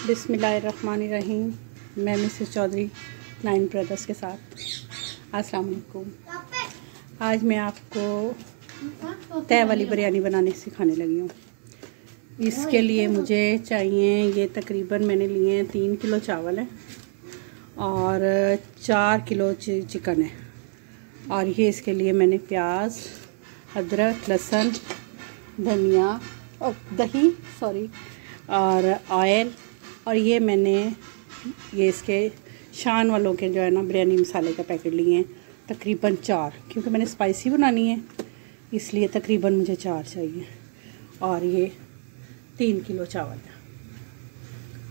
बिस्मिल्लाहिर्रहमानिर्रहीम। मैं Mrs Chaudhary 9 brothers के साथ अस्सलाम वालेकुम। आज मैं आपको तय वाली बिरयानी बनाने सिखाने लगी हूँ। इसके लिए मुझे चाहिए, ये तकरीबन मैंने लिए हैं 3 किलो चावल है और 4 किलो चिकन है। और ये इसके लिए मैंने प्याज, अदरक, लहसुन, धनिया और दही और ऑयल, और ये मैंने इसके शान वालों के जो है ना बिरयानी मसाले का पैकेट लिए हैं तकरीबन 4, क्योंकि मैंने स्पाइसी बनानी है इसलिए तकरीबन मुझे 4 चाहिए। और ये 3 किलो चावल है।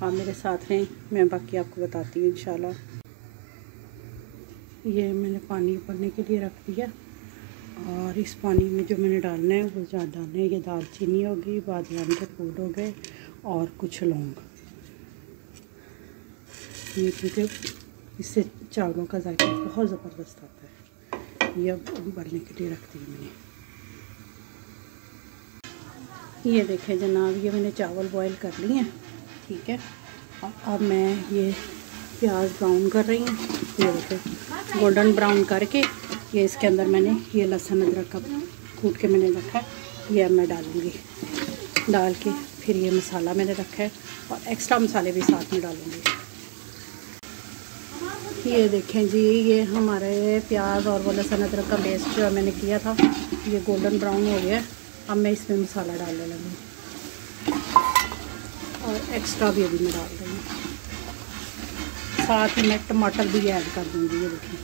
आप मेरे साथ रहें, मैं बाकी आपको बताती हूँ इंशाल्लाह। ये मैंने पानी उबलने के लिए रख दिया और इस पानी में जो मैंने डालना है वो ज़्यादा डालना है। ये दालचीनी होगी, बादियान के फूल हो गए और कुछ लौंग। ये क्योंकि इससे चावलों का जायका बहुत ज़बरदस्त आता है। ये अब उबलने के लिए रख दिया मैंने। ये देखें जनाब, ये मैंने चावल बॉईल कर लिए हैं, ठीक है। और अब मैं ये प्याज ब्राउन कर रही हूँ। ये देखें गोल्डन ब्राउन करके ये इसके अंदर मैंने ये लहसुन अदरक का कूट के मैंने रखा है, ये अब मैं डालूँगी। डाल के फिर ये मसाला मैंने रखा है और एक्स्ट्रा मसाले भी साथ में डालूँगी। ये देखें जी, ये हमारे प्याज और वो लहसुन अदरक का पेस्ट जो मैंने किया था ये गोल्डन ब्राउन हो गया। अब मैं इसमें मसाला डालने लगी और एक्स्ट्रा भी अभी मैं डाल दूँगी। साथ ही मैं टमाटर भी ऐड कर दूँगी। ये देखिए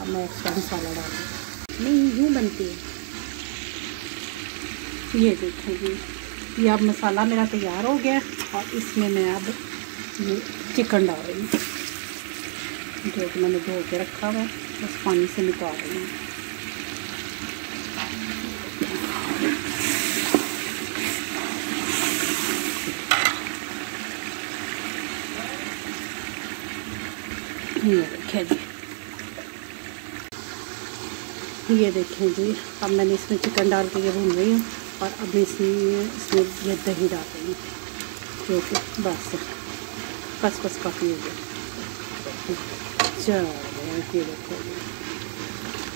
अब मैं एक्स्ट्रा मसाला डाल दूँगी। नहीं यूँ बनती है। ये देखें जी, ये अब मसाला मेरा तैयार हो गया और इसमें मैं अब ये चिकन डाल रही हूँ जो कि मैंने धो के रखा हुआ है, बस पानी से निकाल रही हूँ। ये देखें जी, ये देखें जी, अब मैंने इसमें चिकन डाल के ये भून रही हूँ और अब इसमें ये दही डाल रही हूँ जो कि बस काफ़ी हो गया। चलो ये देखो,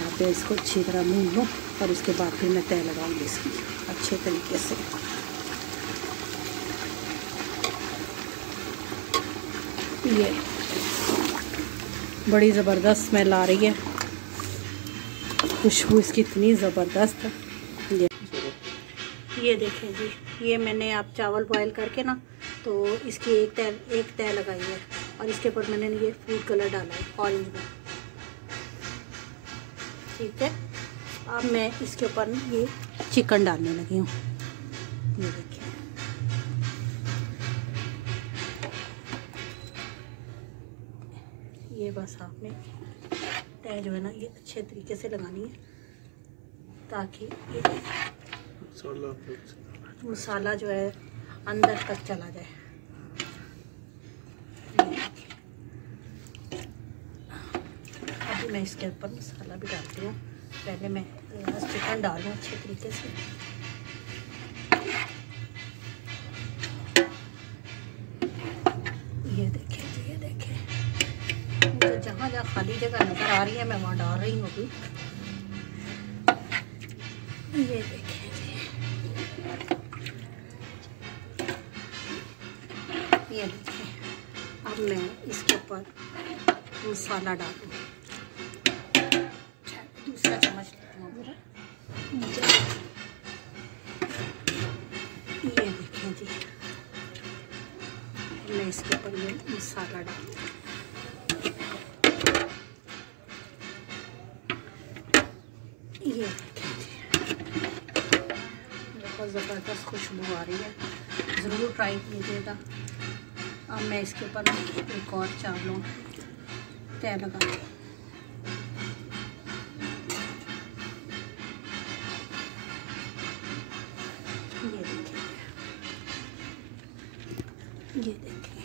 अब इसको अच्छी तरह भून लो और उसके बाद फिर मैं तय लगाऊंगी इसकी अच्छे तरीके से। ये बड़ी ज़बरदस्त स्मेल आ रही है, खुशबू इसकी इतनी ज़बरदस्त है। ये देखें जी, ये मैंने आप चावल बॉयल करके ना तो इसकी एक तय लगाई है और इसके ऊपर मैंने ये फूड कलर डाला है ऑरेंज में, ठीक है। अब मैं इसके ऊपर ये चिकन डालने लगी हूँ। ये देखिए, ये बस आपने तय जो है ना ये अच्छे तरीके से लगानी है ताकि ये मसाला जो है अंदर तक चला जाए। अभी मैं इसके ऊपर मसाला भी डालती हूँ, पहले मैं चिकन डालूँ अच्छे तरीके से। ये देखें जी, ये देखें, मुझे जहाँ जहाँ खाली जगह नज़र आ रही है मैं वहाँ डाल रही हूँ अभी। ये देखें जी, ये देखिए, अब मैं इसके ऊपर मसाला डालूँ। दूसरा चम्मच लेती हूँ मेरा। ये देखें जी, मैं इसके ऊपर ये मसाला डालूँ। ये देखें जी, बहुत ज़बरदस्त खुशबू आ रही है, ज़रूर ट्राई कीजिएगा। अब मैं इसके ऊपर एक और चावलों तय लगा। ये देखिए, ये देखिए,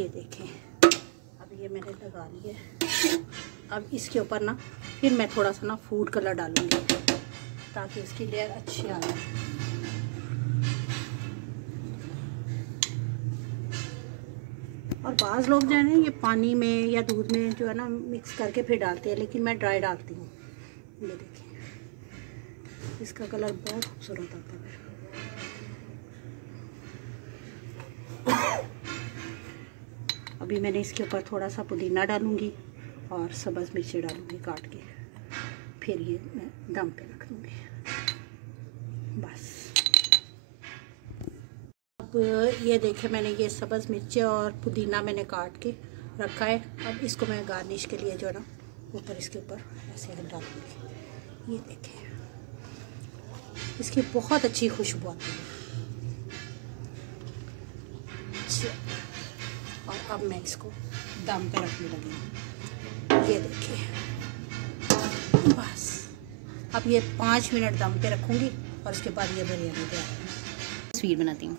ये देखें, अब ये मैंने लगा लिए। अब इसके ऊपर ना फिर मैं थोड़ा सा ना फूड कलर डालूँगी ताकि इसकी लेयर अच्छी आ जाए। और बाज़ लोग जो है ना ये पानी में या दूध में जो है ना मिक्स करके फिर डालते हैं, लेकिन मैं ड्राई डालती हूँ। ये देखिए, इसका कलर बहुत खूबसूरत आता है। अभी मैंने इसके ऊपर थोड़ा सा पुदीना डालूँगी और सब्ज़ मिर्ची डालूँगी काट के, फिर ये मैं दम पे रख दूँगी बस। अब ये देखे मैंने ये सब्ज़ मिर्ची और पुदीना मैंने काट के रखा है। अब इसको मैं गार्निश के लिए जो है ना ऊपर इसके ऊपर ऐसे डालूँगी। ये देखें, इसकी बहुत अच्छी खुशबू आती है। और अब मैं इसको दम पे रखने लगी हूँ। ये देखिए, बस अब ये 5 मिनट दम पे रखूँगी और उसके बाद ये बिरयानी तैयार है। तस्वीर बनाती हूँ।